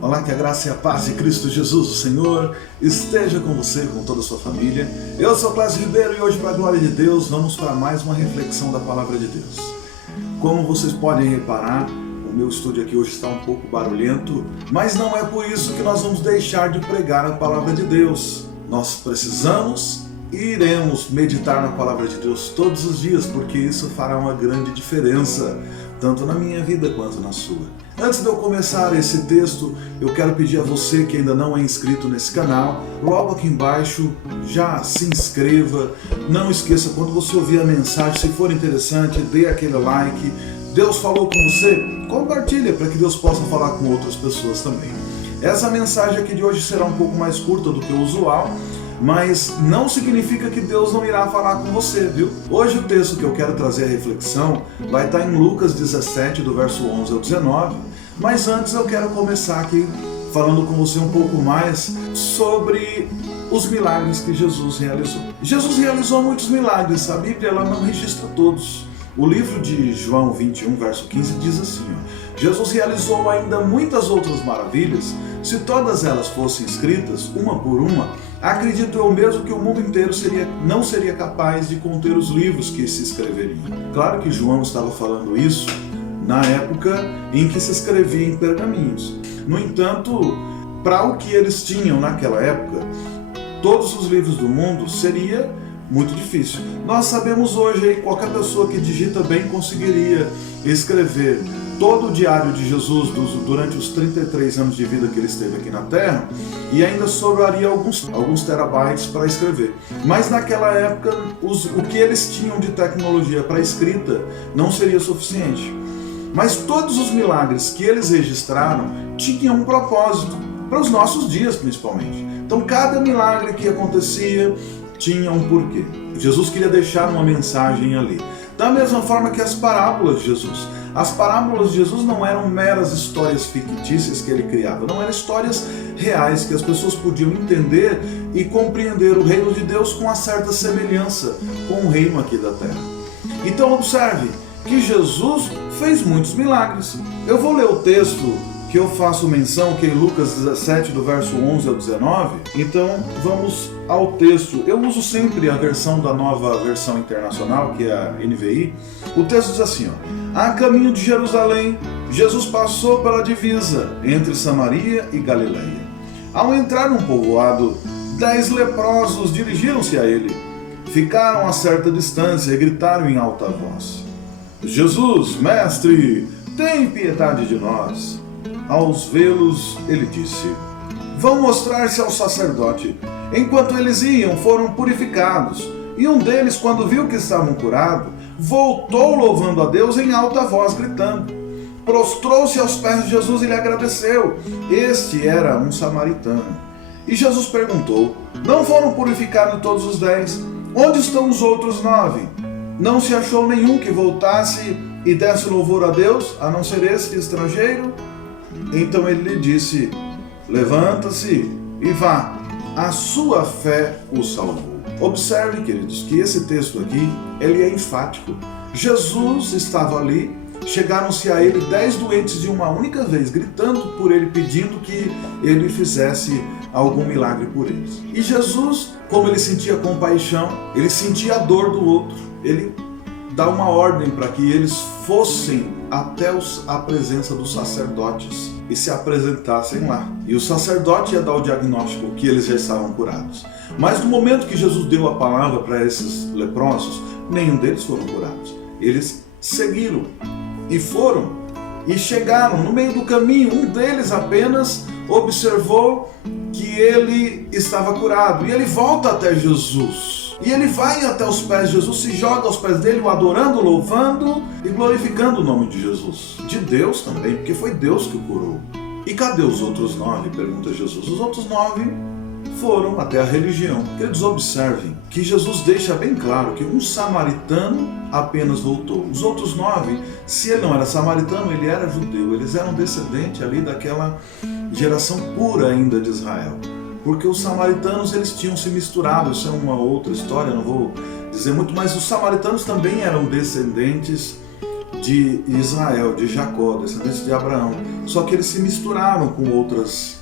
Olá, que a graça e a paz de Cristo Jesus, o Senhor, esteja com você, com toda a sua família. Eu sou Clésio Ribeiro e hoje, para a glória de Deus, vamos para mais uma reflexão da Palavra de Deus. Como vocês podem reparar, o meu estúdio aqui hoje está um pouco barulhento, mas não é por isso que nós vamos deixar de pregar a Palavra de Deus. Nós precisamos e iremos meditar na Palavra de Deus todos os dias, porque isso fará uma grande diferença, tanto na minha vida quanto na sua. Antes de eu começar esse texto, eu quero pedir a você que ainda não é inscrito nesse canal, logo aqui embaixo, já se inscreva. Não esqueça, quando você ouvir a mensagem, se for interessante, dê aquele like. Deus falou com você? Compartilha para que Deus possa falar com outras pessoas também. Essa mensagem aqui de hoje será um pouco mais curta do que o usual, mas não significa que Deus não irá falar com você, viu? Hoje o texto que eu quero trazer a reflexão vai estar em Lucas 17, do verso 11 ao 19, mas antes eu quero começar aqui falando com você um pouco mais sobre os milagres que Jesus realizou. Jesus realizou muitos milagres, a Bíblia ela não registra todos. O livro de João 21, verso 15 diz assim, Jesus realizou ainda muitas outras maravilhas. Se todas elas fossem escritas, uma por uma, acredito eu mesmo que o mundo inteiro não seria capaz de conter os livros que se escreveriam. Claro que João estava falando isso na época em que se escrevia em pergaminhos. No entanto, para o que eles tinham naquela época, todos os livros do mundo seria muito difícil. Nós sabemos hoje que qualquer pessoa que digita bem conseguiria escrever todo o diário de Jesus durante os 33 anos de vida que ele esteve aqui na Terra, e ainda sobraria alguns terabytes para escrever. Mas naquela época, o que eles tinham de tecnologia para escrita não seria suficiente. Mas todos os milagres que eles registraram tinham um propósito, para os nossos dias principalmente. Então cada milagre que acontecia tinha um porquê. Jesus queria deixar uma mensagem ali. Da mesma forma que as parábolas de Jesus. As parábolas de Jesus não eram meras histórias fictícias que ele criava, não eram histórias reais que as pessoas podiam entender e compreender o reino de Deus com uma certa semelhança com o reino aqui da terra. Então observe que Jesus fez muitos milagres. Eu vou ler o texto que eu faço menção, que é em Lucas 17, do verso 11 ao 19. Então vamos ao texto. Eu uso sempre a versão da Nova Versão Internacional, que é a NVI. O texto diz assim, a caminho de Jerusalém, Jesus passou pela divisa entre Samaria e Galileia. Ao entrar num povoado, 10 leprosos dirigiram-se a ele. Ficaram a certa distância e gritaram em alta voz, Jesus, mestre, tem piedade de nós. Ao vê-los, ele disse, vão mostrar-se ao sacerdote. Enquanto eles iam, foram purificados. E um deles, quando viu que estavam curados, voltou louvando a Deus em alta voz, gritando. Prostrou-se aos pés de Jesus e lhe agradeceu. Este era um samaritano. E Jesus perguntou, não foram purificados todos os 10? Onde estão os outros 9? Não se achou nenhum que voltasse e desse louvor a Deus, a não ser este estrangeiro? Então ele lhe disse, levanta-se e vá, a sua fé o salvou. Observe, queridos, que esse texto aqui, ele é enfático. Jesus estava ali, chegaram-se a ele 10 doentes de uma única vez, gritando por ele, pedindo que ele fizesse algum milagre por eles. E Jesus, como ele sentia compaixão, ele sentia a dor do outro, ele dá uma ordem para que eles fossem até a presença dos sacerdotes e se apresentassem lá. E o sacerdote ia dar o diagnóstico que eles já estavam curados. Mas no momento que Jesus deu a palavra para esses leprosos, nenhum deles foram curados. Eles seguiram e foram e chegaram no meio do caminho. Um deles apenas observou que ele estava curado e ele volta até Jesus. E ele vai até os pés de Jesus, se joga aos pés dele, o adorando, louvando e glorificando o nome de Jesus. De Deus também, porque foi Deus que o curou. E cadê os outros 9? Pergunta Jesus. Os outros 9 foram até a religião. Eles observem que Jesus deixa bem claro que um samaritano apenas voltou. Os outros 9, se ele não era samaritano, ele era judeu. Eles eram descendentes ali daquela geração pura ainda de Israel. Porque os samaritanos eles tinham se misturado, isso é uma outra história, não vou dizer muito, mas os samaritanos também eram descendentes de Israel, de Jacó, descendentes de Abraão. só que eles se misturaram com outras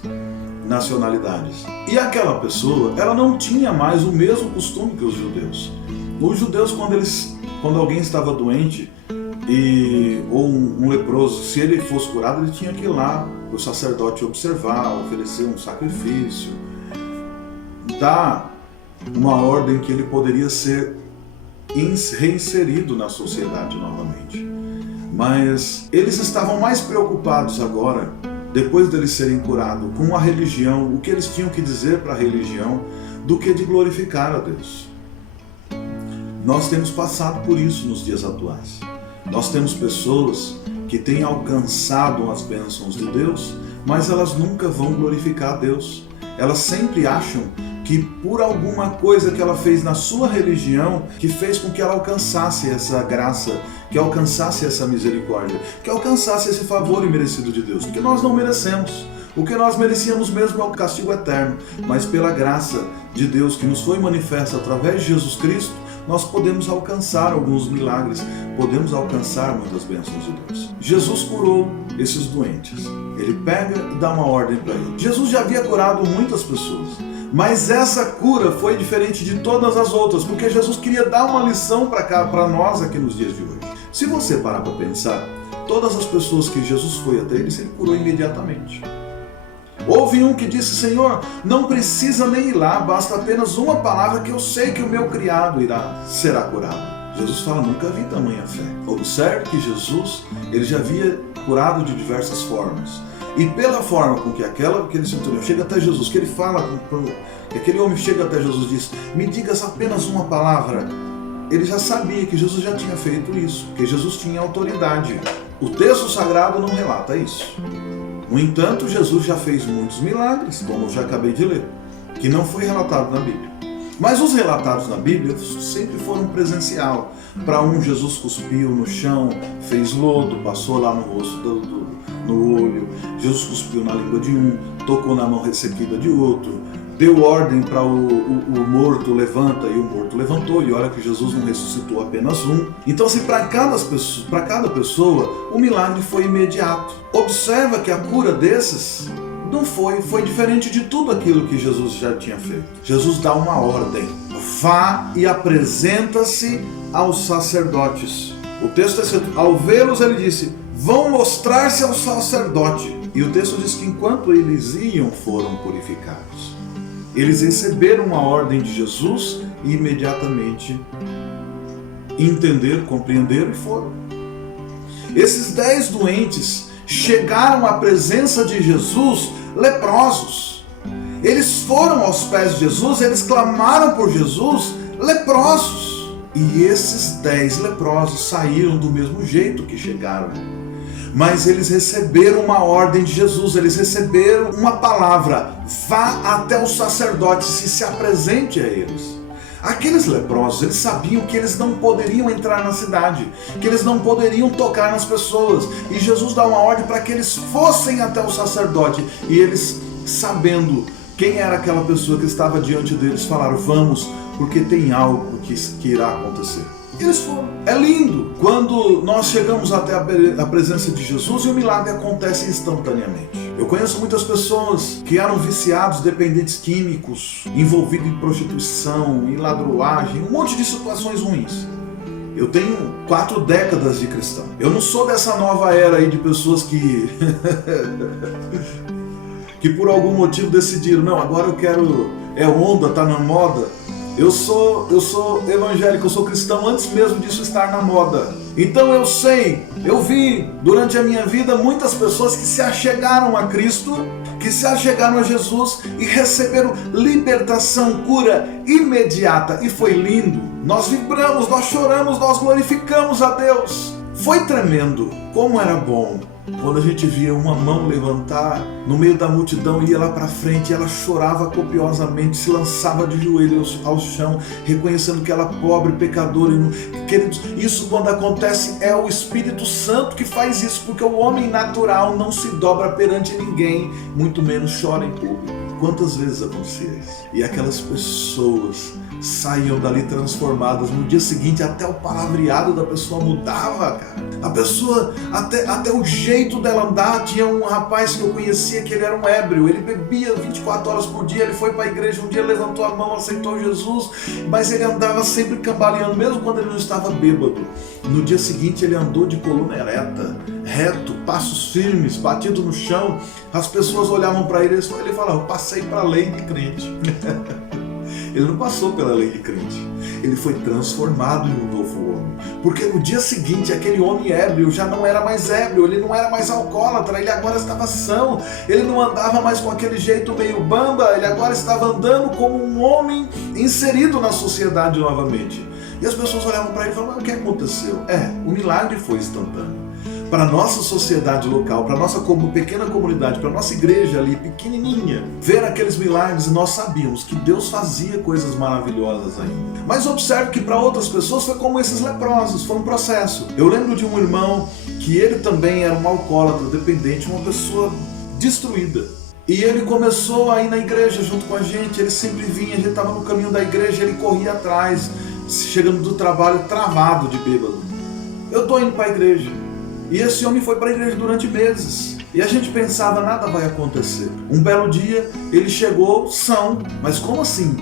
nacionalidades. E aquela pessoa, ela não tinha mais o mesmo costume que os judeus. Os judeus, quando alguém estava doente, ou um leproso, se ele fosse curado, ele tinha que ir lá para o sacerdote observar, oferecer um sacrifício, dar uma ordem que ele poderia ser reinserido na sociedade novamente. Mas eles estavam mais preocupados agora, depois deles serem curados, com a religião, o que eles tinham que dizer para a religião, do que de glorificar a Deus. Nós temos passado por isso nos dias atuais. Nós temos pessoas que têm alcançado as bênçãos de Deus, mas elas nunca vão glorificar a Deus. Elas sempre acham que por alguma coisa que ela fez na sua religião, que fez com que ela alcançasse essa graça, que alcançasse essa misericórdia, que alcançasse esse favor imerecido de Deus, porque nós não merecemos. O que nós merecíamos mesmo é o castigo eterno, mas pela graça de Deus que nos foi manifesta através de Jesus Cristo, nós podemos alcançar alguns milagres, podemos alcançar muitas bênçãos de Deus. Jesus curou esses doentes. Ele pega e dá uma ordem para ele. Jesus já havia curado muitas pessoas, mas essa cura foi diferente de todas as outras, porque Jesus queria dar uma lição para nós aqui nos dias de hoje. Se você parar para pensar, todas as pessoas que Jesus foi até eles, ele curou imediatamente. Houve um que disse: Senhor, não precisa nem ir lá, basta apenas uma palavra que eu sei que o meu criado será curado. Jesus fala: nunca vi tamanha fé. Observe que Jesus, ele já havia curado de diversas formas. E pela forma com que aquele centurião chega até Jesus, que ele fala, que aquele homem chega até Jesus e diz: me digas apenas uma palavra. Ele já sabia que Jesus já tinha feito isso, que Jesus tinha autoridade. O texto sagrado não relata isso. No entanto, Jesus já fez muitos milagres, como eu já acabei de ler, que não foi relatado na Bíblia. Mas os relatados na Bíblia sempre foram presencial. Para um, Jesus cuspiu no chão, fez lodo, passou lá no rosto no olho. Jesus cuspiu na língua de um, tocou na mão ressequida de outro, deu ordem para o morto levanta, e o morto levantou, e olha que Jesus não ressuscitou apenas um. Então, assim, para cada pessoa, o milagre foi imediato. Observa que a cura desses não foi diferente de tudo aquilo que Jesus já tinha feito. Jesus dá uma ordem: vá e apresenta-se aos sacerdotes. O texto é escrito: ao vê-los ele disse, vão mostrar-se ao sacerdote. E o texto diz que enquanto eles iam, foram purificados. Eles receberam uma ordem de Jesus e imediatamente entenderam, compreenderam e foram. Esses 10 doentes chegaram à presença de Jesus leprosos. Eles foram aos pés de Jesus, eles clamaram por Jesus leprosos. E esses 10 leprosos saíram do mesmo jeito que chegaram. Mas eles receberam uma ordem de Jesus, eles receberam uma palavra: vá até os sacerdotes e se apresente a eles. Aqueles leprosos, eles sabiam que eles não poderiam entrar na cidade, que eles não poderiam tocar nas pessoas. E Jesus dá uma ordem para que eles fossem até o sacerdote. E eles, sabendo quem era aquela pessoa que estava diante deles, falaram: vamos, porque tem algo que irá acontecer. Eles foram. É lindo quando nós chegamos até a presença de Jesus e o milagre acontece instantaneamente. Eu conheço muitas pessoas que eram viciados, dependentes químicos, envolvidos em prostituição, em ladruagem, um monte de situações ruins. Eu tenho 4 décadas de cristão. Eu não sou dessa nova era aí de pessoas que por algum motivo decidiram: não, agora eu quero, é onda, tá na moda. Eu sou evangélico, eu sou cristão antes mesmo disso estar na moda. Então eu vi durante a minha vida muitas pessoas que se achegaram a Cristo, que se achegaram a Jesus e receberam libertação, cura imediata. E foi lindo. Nós vibramos, nós choramos, nós glorificamos a Deus. Foi tremendo. Como era bom quando a gente via uma mão levantar no meio da multidão, ia lá para frente, e ela chorava copiosamente, se lançava de joelhos ao chão, reconhecendo que ela é pobre, pecadora. Queridos, isso quando acontece é o Espírito Santo que faz isso, porque o homem natural não se dobra perante ninguém, muito menos chora em público. Quantas vezes acontecia isso? E aquelas pessoas saíam dali transformadas. No dia seguinte, até o palavreado da pessoa mudava, cara. A pessoa, até o jeito dela andar. Tinha um rapaz que eu conhecia que ele era um ébrio, ele bebia 24 horas por dia, ele foi para a igreja, um dia levantou a mão, aceitou Jesus, mas ele andava sempre cambaleando, mesmo quando ele não estava bêbado. No dia seguinte ele andou de coluna ereta, reto, passos firmes, batido no chão. As pessoas olhavam para ele e ele falava: eu passei para a lei de crente. Ele não passou pela lei de crente, ele foi transformado em um novo homem. Porque no dia seguinte, aquele homem ébrio já não era mais ébrio, ele não era mais alcoólatra, ele agora estava são, ele não andava mais com aquele jeito meio bamba, ele agora estava andando como um homem inserido na sociedade novamente. E as pessoas olhavam para ele e falavam: mas o que aconteceu? O milagre foi instantâneo. Para a nossa sociedade local, para a nossa pequena comunidade, para a nossa igreja ali, pequenininha, ver aqueles milagres, nós sabíamos que Deus fazia coisas maravilhosas ainda. Mas observe que para outras pessoas foi como esses leprosos, foi um processo. Eu lembro de um irmão que ele também era um alcoólatra, dependente, uma pessoa destruída. E ele começou a ir na igreja junto com a gente, ele sempre vinha, a gente estava no caminho da igreja, ele corria atrás, chegando do trabalho travado de bêbado. Eu estou indo para a igreja. E esse homem foi para a igreja durante meses. E a gente pensava: nada vai acontecer. Um belo dia, ele chegou são. Mas como assim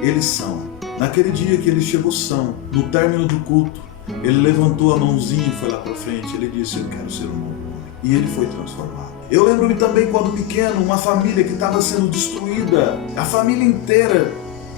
eles são? Naquele dia que ele chegou são, no término do culto, ele levantou a mãozinha e foi lá para frente. Ele disse: eu quero ser um novo homem. E ele foi transformado. Eu lembro-me também quando pequeno, uma família que estava sendo destruída, a família inteira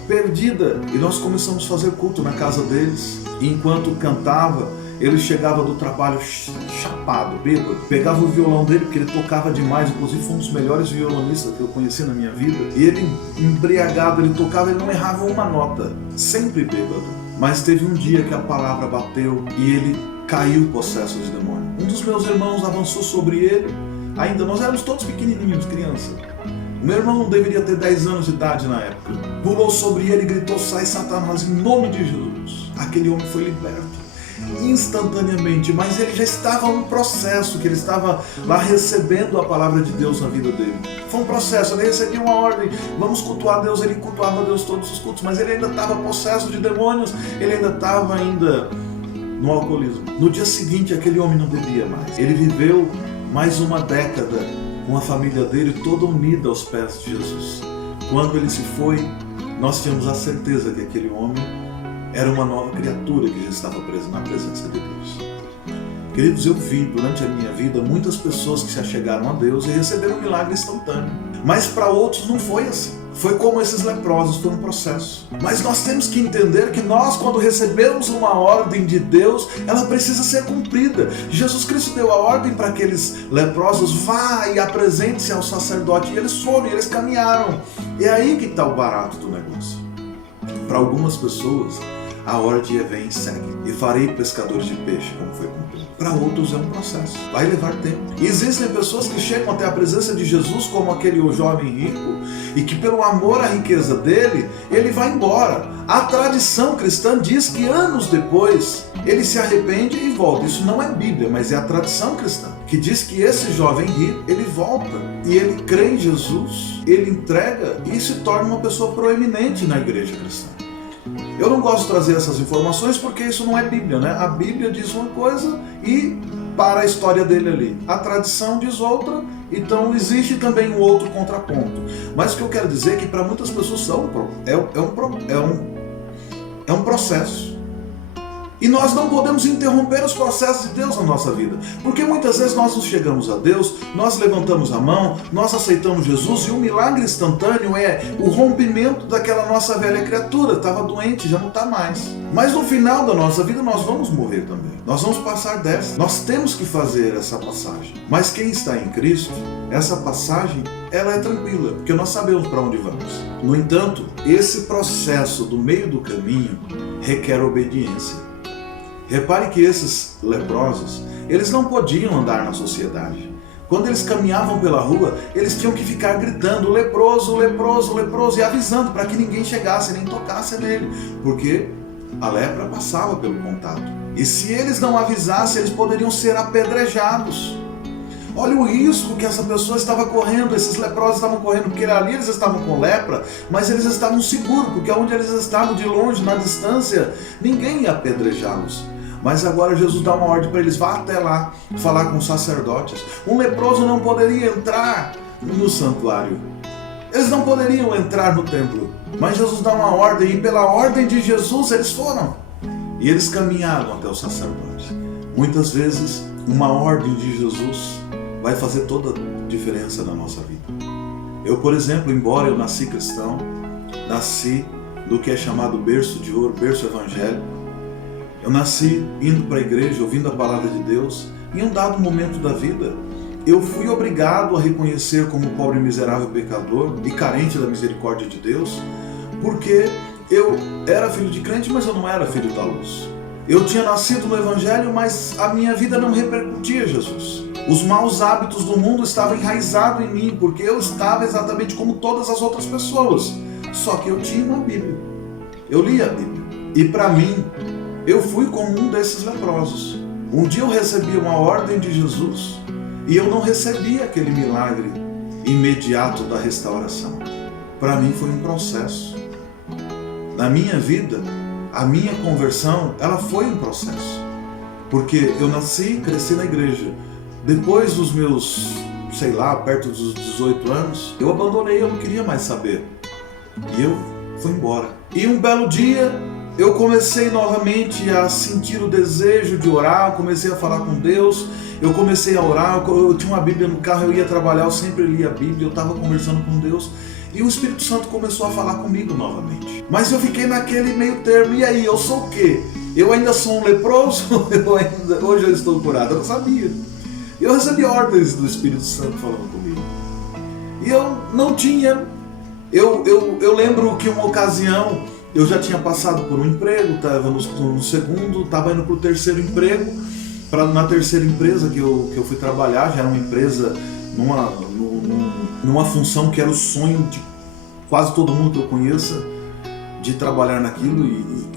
perdida. E nós começamos a fazer culto na casa deles. E enquanto cantava, ele chegava do trabalho chapado, bêbado, pegava o violão dele, porque ele tocava demais, inclusive foi um dos melhores violonistas que eu conheci na minha vida, e ele, embriagado, ele tocava, ele não errava uma nota, sempre bêbado. Mas teve um dia que a palavra bateu e ele caiu possesso de demônio. Um dos meus irmãos avançou sobre ele, ainda nós éramos todos pequenininhos, criança. O meu irmão não deveria ter 10 anos de idade na época. Pulou sobre ele e gritou: sai, Satanás, em nome de Jesus. Aquele homem foi liberto instantaneamente, mas ele já estava num processo, que ele estava lá recebendo a palavra de Deus na vida dele. Foi um processo, ele recebia uma ordem: vamos cultuar Deus, ele cultuava Deus todos os cultos, mas ele ainda estava possesso de demônios, ele ainda estava no alcoolismo. No dia seguinte, aquele homem não bebia mais. Ele viveu mais uma década com a família dele toda unida aos pés de Jesus. Quando ele se foi, nós tínhamos a certeza que aquele homem era uma nova criatura que já estava presa na presença de Deus. Queridos, eu vi durante a minha vida muitas pessoas que se achegaram a Deus e receberam um milagre instantâneo. Mas para outros não foi assim. Foi como esses leprosos, foi um processo. Mas nós temos que entender que nós, quando recebemos uma ordem de Deus, ela precisa ser cumprida. Jesus Cristo deu a ordem para aqueles leprosos: vá e apresente-se ao sacerdote. E eles foram, e eles caminharam. E é aí que está o barato do negócio. Para algumas pessoas, a ordem vem e segue: e farei pescadores de peixe, como foi cumprido. Para outros é um processo, vai levar tempo. E existem pessoas que chegam até a presença de Jesus, como aquele jovem rico, e que pelo amor à riqueza dele, ele vai embora. A tradição cristã diz que anos depois, ele se arrepende e volta. Isso não é Bíblia, mas é a tradição cristã, que diz que esse jovem rico, ele volta, e ele crê em Jesus, ele entrega e se torna uma pessoa proeminente na igreja cristã. Eu não gosto de trazer essas informações porque isso não é Bíblia, né? A Bíblia diz uma coisa e para a história dele ali. A tradição diz outra, então existe também um outro contraponto. Mas o que eu quero dizer é que para muitas pessoas é um processo. E nós não podemos interromper os processos de Deus na nossa vida. Porque muitas vezes nós nos chegamos a Deus, nós levantamos a mão, nós aceitamos Jesus e o milagre instantâneo é o rompimento daquela nossa velha criatura. Estava doente, já não está mais. Mas no final da nossa vida nós vamos morrer também. Nós vamos passar dessa. Nós temos que fazer essa passagem. Mas quem está em Cristo, essa passagem, ela é tranquila, porque nós sabemos para onde vamos. No entanto, esse processo do meio do caminho requer obediência. Repare que esses leprosos, eles não podiam andar na sociedade. Quando eles caminhavam pela rua, eles tinham que ficar gritando: leproso, leproso, leproso, e avisando para que ninguém chegasse nem tocasse nele, porque a lepra passava pelo contato. E se eles não avisassem, eles poderiam ser apedrejados. Olha o risco que essa pessoa estava correndo, esses leprosos estavam correndo, porque ali eles estavam com lepra, mas eles estavam seguros, porque onde eles estavam, de longe, na distância, ninguém ia apedrejá-los. Mas agora Jesus dá uma ordem para eles: vá até lá falar com os sacerdotes. Um leproso não poderia entrar no santuário, eles não poderiam entrar no templo, mas Jesus dá uma ordem, e pela ordem de Jesus eles foram, e eles caminharam até o sacerdote. Muitas vezes uma ordem de Jesus vai fazer toda a diferença na nossa vida. Eu, por exemplo, embora eu nasci cristão, nasci do que é chamado berço de ouro, berço evangélico, eu nasci indo para a igreja, ouvindo a palavra de Deus. Em um dado momento da vida, eu fui obrigado a reconhecer como pobre, miserável pecador e carente da misericórdia de Deus, porque eu era filho de crente, mas eu não era filho da luz. Eu tinha nascido no Evangelho, mas a minha vida não repercutia Jesus. Os maus hábitos do mundo estavam enraizados em mim, porque eu estava exatamente como todas as outras pessoas. Só que eu tinha uma Bíblia. Eu lia a Bíblia. E para mim, eu fui como um desses leprosos. Um dia eu recebi uma ordem de Jesus e eu não recebi aquele milagre imediato da restauração. Para mim foi um processo. Na minha vida, a minha conversão, ela foi um processo. Porque eu nasci, cresci na igreja. Depois dos meus, perto dos 18 anos, eu abandonei, eu não queria mais saber. E eu fui embora. E um belo dia, eu comecei novamente a sentir o desejo de orar, comecei a falar com Deus, eu comecei a orar, eu tinha uma Bíblia no carro, eu ia trabalhar, eu sempre lia a Bíblia, eu estava conversando com Deus, e o Espírito Santo começou a falar comigo novamente. Mas eu fiquei naquele meio termo, e aí, eu sou o quê? Eu ainda sou um leproso? Hoje eu estou curado? Eu não sabia. Eu recebi ordens do Espírito Santo falando comigo. E eu não tinha. Eu lembro que uma ocasião eu já tinha passado por um emprego, estava no segundo, estava indo para o terceiro emprego. Na terceira empresa que eu fui trabalhar, já era uma empresa numa função que era o sonho de quase todo mundo que eu conheça, de trabalhar naquilo,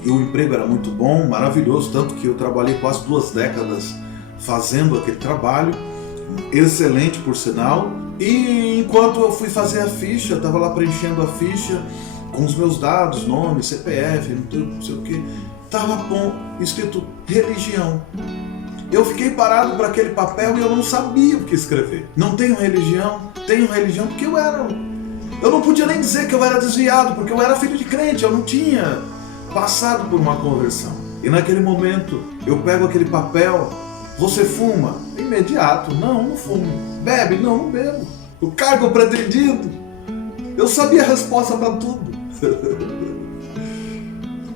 e o emprego era muito bom, maravilhoso, tanto que eu trabalhei quase 2 décadas fazendo aquele trabalho, excelente por sinal. E enquanto eu fui fazer a ficha, estava lá preenchendo a ficha com os meus dados, nome, CPF, não sei o que, estava escrito religião. Eu fiquei parado para aquele papel e eu não sabia o que escrever. Não tenho religião? Tenho religião porque eu não podia nem dizer que eu era desviado, porque eu era filho de crente, eu não tinha passado por uma conversão. E naquele momento, eu pego aquele papel: você fuma? Imediato: não fumo. Bebe? Não bebo. O cargo pretendido? Eu sabia a resposta para tudo.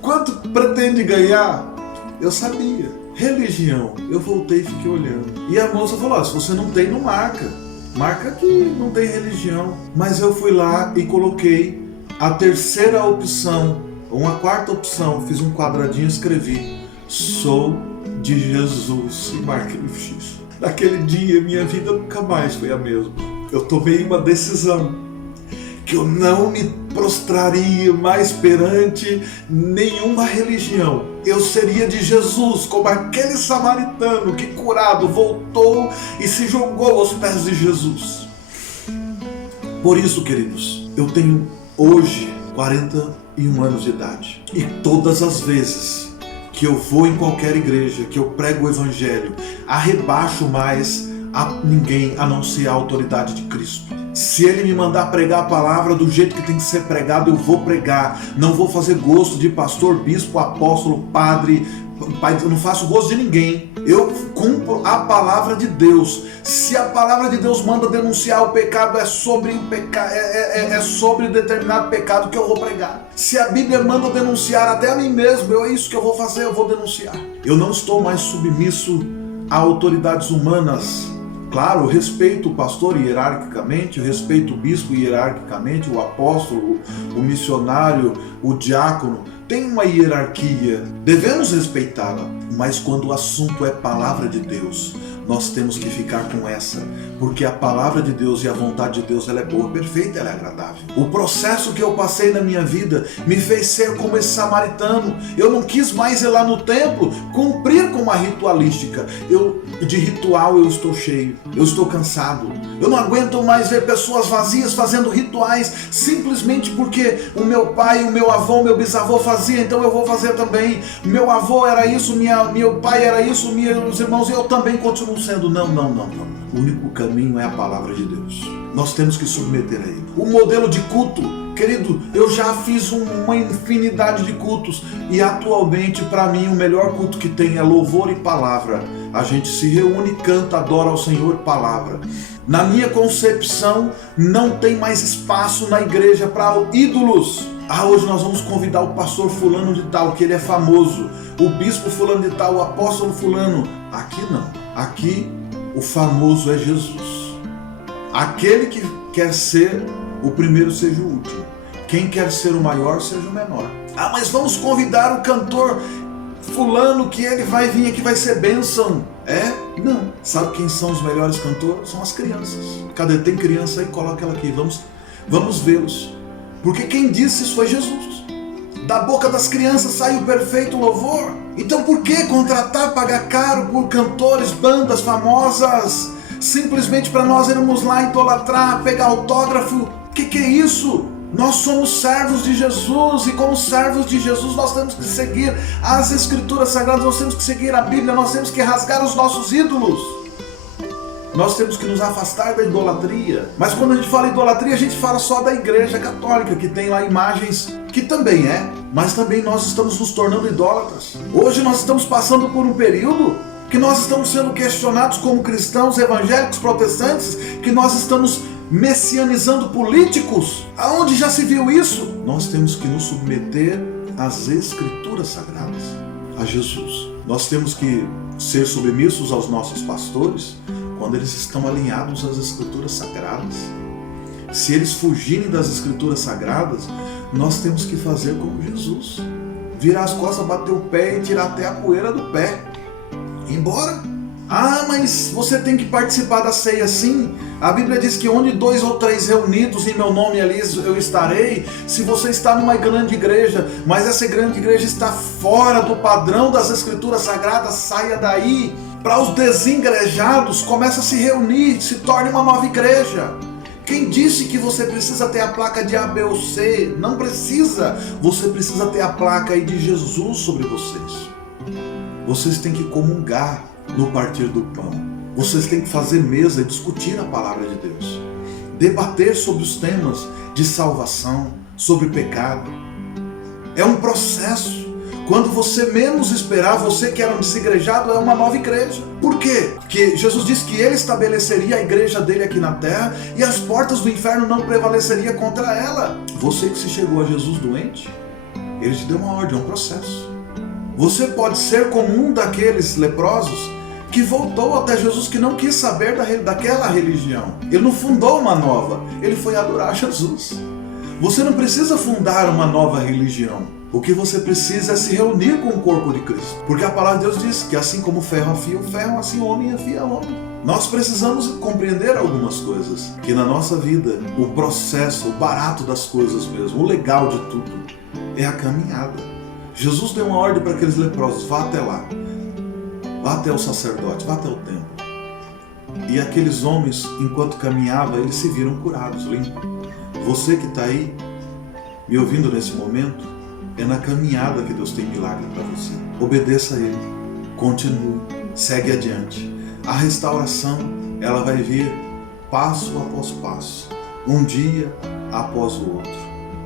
Quanto pretende ganhar? Eu sabia. Religião? Eu voltei e fiquei olhando. E a moça falou: se você não tem, não marca. Marca que não tem religião. Mas eu fui lá e coloquei a terceira opção, uma quarta opção, fiz um quadradinho e escrevi: sou de Jesus, e marquei no X. Naquele dia, minha vida nunca mais foi a mesma. Eu tomei uma decisão, que eu não me prostraria mais perante nenhuma religião. Eu seria de Jesus, como aquele samaritano que, curado, voltou e se jogou aos pés de Jesus. Por isso, queridos, eu tenho hoje 41 anos de idade, e todas as vezes que eu vou em qualquer igreja, que eu prego o Evangelho, arrebaixo mais a ninguém a não ser a autoridade de Cristo. Se Ele me mandar pregar a palavra do jeito que tem que ser pregado, eu vou pregar. Não vou fazer gosto de pastor, bispo, apóstolo, padre, eu não faço gosto de ninguém. Eu cumpro a palavra de Deus. Se a palavra de Deus manda denunciar o pecado, é sobre determinado pecado que eu vou pregar. Se a Bíblia manda denunciar até a mim mesmo, é isso que eu vou fazer, eu vou denunciar. Eu não estou mais submisso a autoridades humanas. Claro, eu respeito o pastor hierarquicamente, eu respeito o bispo hierarquicamente, o apóstolo, o missionário, o diácono. Tem uma hierarquia, devemos respeitá-la, mas quando o assunto é palavra de Deus, nós temos que ficar com essa, porque a palavra de Deus e a vontade de Deus, ela é boa, perfeita, ela é agradável. O processo que eu passei na minha vida me fez ser como esse samaritano. Eu não quis mais ir lá no templo cumprir com uma ritualística. Eu de ritual eu estou cheio, eu estou cansado. Eu não aguento mais ver pessoas vazias fazendo rituais simplesmente porque o meu pai, o meu avô, o meu bisavô fazia, então eu vou fazer também. Meu avô era isso, meu pai era isso, meus irmãos, e eu também continuo sendo. Não. O único caminho é a palavra de Deus. Nós temos que submeter a Ele. O modelo de culto, querido, eu já fiz uma infinidade de cultos e atualmente para mim o melhor culto que tem é louvor e palavra. A gente se reúne, canta, adora ao Senhor, palavra. Na minha concepção, não tem mais espaço na igreja para ídolos. Hoje nós vamos convidar o pastor fulano de tal, que ele é famoso, o bispo fulano de tal, o apóstolo fulano. Aqui não. Aqui o famoso é Jesus. Aquele que quer ser o primeiro seja o último. Quem quer ser o maior seja o menor. Mas vamos convidar o cantor fulano que ele vai vir aqui, vai ser bênção. Não. Sabe quem são os melhores cantores? São as crianças. Cadê? Tem criança aí? Coloca ela aqui. Vamos vê-los. Porque quem disse isso foi Jesus. Da boca das crianças sai o perfeito louvor. Então por que contratar, pagar caro por cantores, bandas famosas, simplesmente para nós irmos lá idolatrar, pegar autógrafo? Que é isso? Nós somos servos de Jesus e como servos de Jesus nós temos que seguir as Escrituras Sagradas, nós temos que seguir a Bíblia, nós temos que rasgar os nossos ídolos. Nós temos que nos afastar da idolatria. Mas quando a gente fala idolatria, a gente fala só da Igreja Católica, que tem lá imagens, que também mas também nós estamos nos tornando idólatras. Hoje nós estamos passando por um período que nós estamos sendo questionados como cristãos, evangélicos, protestantes, que nós estamos messianizando políticos. Aonde já se viu isso? Nós temos que nos submeter às Escrituras Sagradas, a Jesus. Nós temos que ser submissos aos nossos pastores quando eles estão alinhados às Escrituras Sagradas. Se eles fugirem das Escrituras Sagradas, nós temos que fazer como Jesus. Virar as costas, bater o pé e tirar até a poeira do pé. Ir embora. Mas você tem que participar da ceia sim. A Bíblia diz que onde 2 ou 3 reunidos em meu nome ali eu estarei. Se você está numa grande igreja, mas essa grande igreja está fora do padrão das Escrituras Sagradas, saia daí. Para os desengrejados, começa a se reunir, se torne uma nova igreja. Quem disse que você precisa ter a placa de A, B ou C? Não precisa. Você precisa ter a placa aí de Jesus sobre vocês. Vocês têm que comungar no partir do pão. Vocês têm que fazer mesa e discutir a palavra de Deus. Debater sobre os temas de salvação, sobre pecado. É um processo. Quando você menos esperar, você que era um desigrejado é uma nova igreja. Por quê? Porque Jesus disse que Ele estabeleceria a igreja dele aqui na terra e as portas do inferno não prevaleceriam contra ela. Você que se chegou a Jesus doente, Ele te deu uma ordem, um processo. Você pode ser como um daqueles leprosos que voltou até Jesus, que não quis saber daquela religião. Ele não fundou uma nova, ele foi adorar Jesus. Você não precisa fundar uma nova religião. O que você precisa é se reunir com o corpo de Cristo. Porque a palavra de Deus diz que assim como o ferro afia o ferro, assim o homem afia o homem. Nós precisamos compreender algumas coisas. Que na nossa vida, o processo, o barato das coisas mesmo, o legal de tudo, é a caminhada. Jesus deu uma ordem para aqueles leprosos, vá até lá. Vá até o sacerdote, vá até o templo. E aqueles homens, enquanto caminhavam, eles se viram curados, limpos. Você que está aí, me ouvindo nesse momento, é na caminhada que Deus tem milagre para você. Obedeça a Ele, continue, segue adiante. A restauração, ela vai vir passo após passo, um dia após o outro.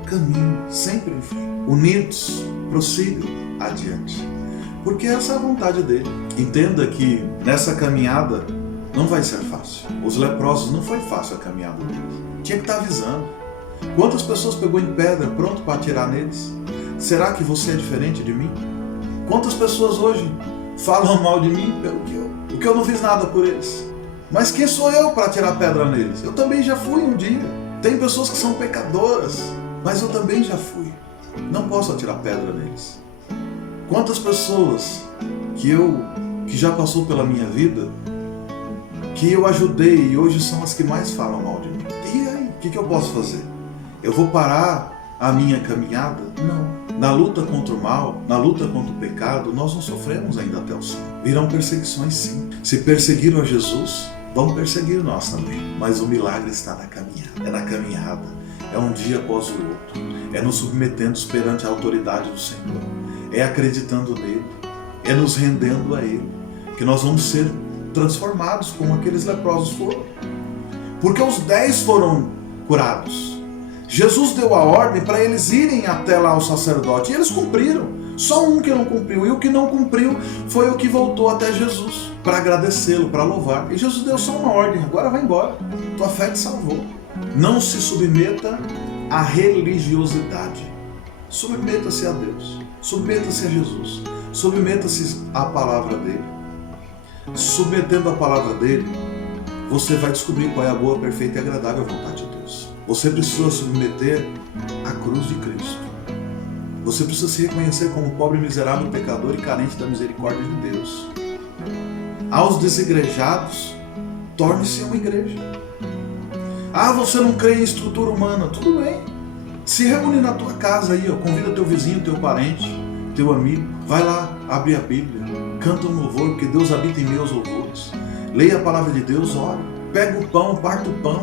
Caminhe sempre em frente, unidos, prossigam adiante. Porque essa é a vontade dele. Entenda que nessa caminhada não vai ser fácil. Os leprosos não foi fácil a caminhada deles. Tinha que estar avisando. Quantas pessoas pegou em pedra pronto para atirar neles? Será que você é diferente de mim? Quantas pessoas hoje falam mal de mim porque eu não fiz nada por eles? Mas quem sou eu para tirar pedra neles? Eu também já fui um dia. Tem pessoas que são pecadoras, mas eu também já fui. Não posso atirar pedra neles. Quantas pessoas que já passou pela minha vida, que eu ajudei e hoje são as que mais falam mal de mim? E aí, o que eu posso fazer? Eu vou parar a minha caminhada? Não. Na luta contra o mal, na luta contra o pecado, nós não sofremos ainda até o céu. Virão perseguições, sim. Se perseguiram a Jesus, vão perseguir nós também. Mas o milagre está na caminhada. É na caminhada. É um dia após o outro. É nos submetendo perante a autoridade do Senhor. É acreditando nele. É nos rendendo a ele. Que nós vamos ser transformados como aqueles leprosos foram. Porque os 10 foram curados. Jesus deu a ordem para eles irem até lá o sacerdote. E eles cumpriram. Só um que não cumpriu. E o que não cumpriu foi o que voltou até Jesus para agradecê-lo, para louvar. E Jesus deu só uma ordem. Agora vai embora. Tua fé te salvou. Não se submeta à religiosidade. Submeta-se a Deus. Submeta-se a Jesus. Submeta-se à palavra dele. Submetendo a palavra dele, você vai descobrir qual é a boa, perfeita e agradável vontade de Deus. Você precisa submeter à cruz de Cristo. Você precisa se reconhecer como pobre, miserável, pecador e carente da misericórdia de Deus. Aos desigrejados, torne-se uma igreja. Ah, você não crê em estrutura humana? Tudo bem. Se reúne na tua casa aí, ó. Convida teu vizinho, teu parente, teu amigo. Vai lá, abre a Bíblia, canta um louvor, porque Deus habita em meus louvores. Leia a palavra de Deus, ore. Pega o pão, parta o pão.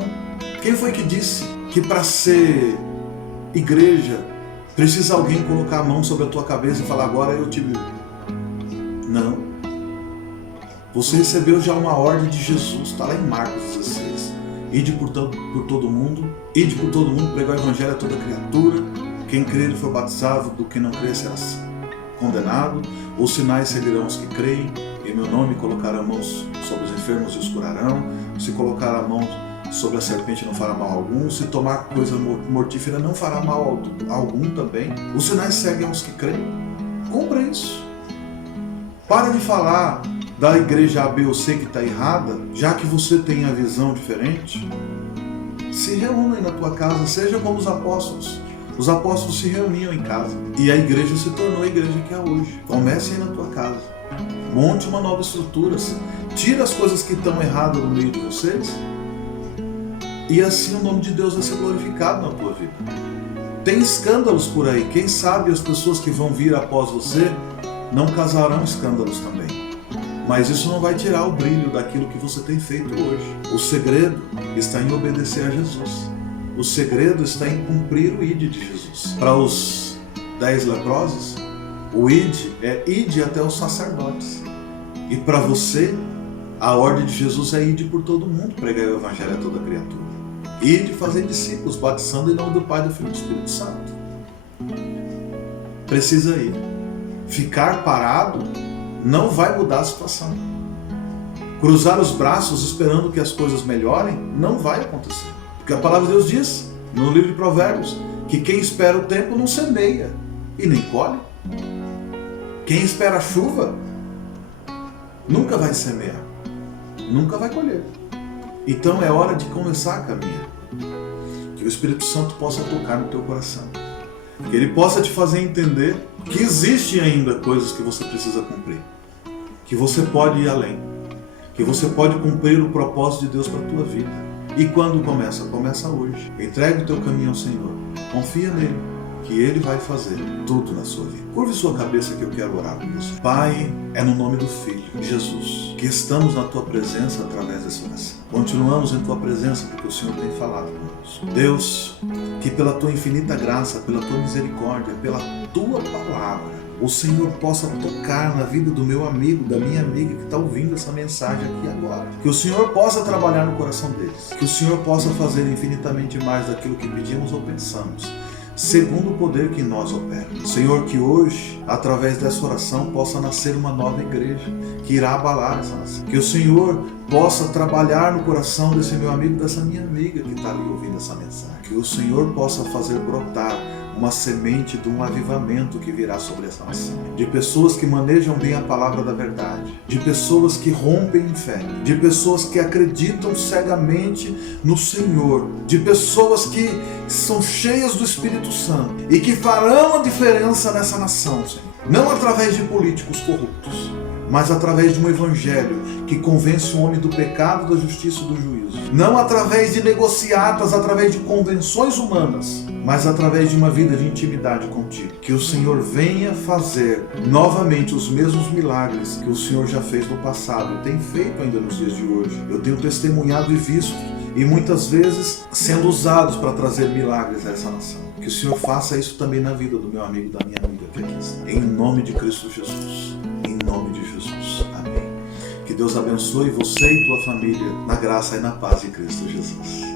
Quem foi que disse que para ser igreja precisa alguém colocar a mão sobre a tua cabeça e falar, agora eu te vivo? Não. Você recebeu já uma ordem de Jesus, está lá em Marcos 16. Ide por todo mundo, pregar o evangelho a toda criatura. Quem crer e for batizado, do que não crer será condenado. Os sinais seguirão os que creem. Em meu nome colocarão mãos sobre os enfermos e os curarão. Se colocar a mão sobre a serpente não fará mal algum. Se tomar coisa mortífera não fará mal algum também. Os sinais seguem aos que creem. Cumpra isso. Para de falar da igreja A, B ou C que está errada, já que você tem a visão diferente. Se reúna aí na tua casa, seja como os apóstolos. Os apóstolos se reuniam em casa e a igreja se tornou a igreja que é hoje. Comece aí na tua casa. Monte uma nova estrutura. Tira as coisas que estão erradas no meio de vocês e assim o nome de Deus vai ser glorificado na tua vida. Tem escândalos por aí. Quem sabe as pessoas que vão vir após você não causarão escândalos também. Mas isso não vai tirar o brilho daquilo que você tem feito hoje. O segredo está em obedecer a Jesus. O segredo está em cumprir o ide de Jesus. Para os 10 leprosos, o ide é ide até os sacerdotes. E para você, a ordem de Jesus é ide por todo mundo, pregar o evangelho a toda criatura. Ide fazer discípulos, batizando em nome do Pai, do Filho e do Espírito Santo. Precisa ir. Ficar parado não vai mudar a situação. Cruzar os braços esperando que as coisas melhorem não vai acontecer. Porque a palavra de Deus diz, no livro de Provérbios, que quem espera o tempo não semeia e nem colhe. Quem espera a chuva nunca vai semear, nunca vai colher. Então é hora de começar a caminhar. Que o Espírito Santo possa tocar no teu coração. Que ele possa te fazer entender que existem ainda coisas que você precisa cumprir. Que você pode ir além. Que você pode cumprir o propósito de Deus para a tua vida. E quando começa? Começa hoje. Entregue o teu caminho ao Senhor. Confia nele, que ele vai fazer tudo na sua vida. Curve sua cabeça que eu quero orar por você. Pai, é no nome do Filho, Jesus, que estamos na tua presença através dessa oração. Continuamos em tua presença porque o Senhor tem falado conosco. Deus, que pela tua infinita graça, pela tua misericórdia, pela tua palavra, o Senhor possa tocar na vida do meu amigo, da minha amiga que está ouvindo essa mensagem aqui agora. Que o Senhor possa trabalhar no coração deles. Que o Senhor possa fazer infinitamente mais daquilo que pedimos ou pensamos, segundo o poder que em nós opera. Senhor, que hoje, através dessa oração, possa nascer uma nova igreja que irá abalar essa nação. Que o Senhor possa trabalhar no coração desse meu amigo, dessa minha amiga que está ali ouvindo essa mensagem. Que o Senhor possa fazer brotar uma semente de um avivamento que virá sobre essa nação. De pessoas que manejam bem a palavra da verdade. De pessoas que rompem em fé. De pessoas que acreditam cegamente no Senhor. De pessoas que são cheias do Espírito Santo e que farão a diferença nessa nação, Senhor. Não através de políticos corruptos, mas através de um evangelho que convence o homem do pecado, da justiça e do juízo. Não através de negociatas, através de convenções humanas, mas através de uma vida de intimidade contigo. Que o Senhor venha fazer novamente os mesmos milagres que o Senhor já fez no passado e tem feito ainda nos dias de hoje. Eu tenho testemunhado e visto, e muitas vezes sendo usados para trazer milagres a essa nação. Que o Senhor faça isso também na vida do meu amigo, da minha amiga que aqui está. Em nome de Cristo Jesus. Em nome de Jesus. Amém. Que Deus abençoe você e tua família na graça e na paz de Cristo Jesus.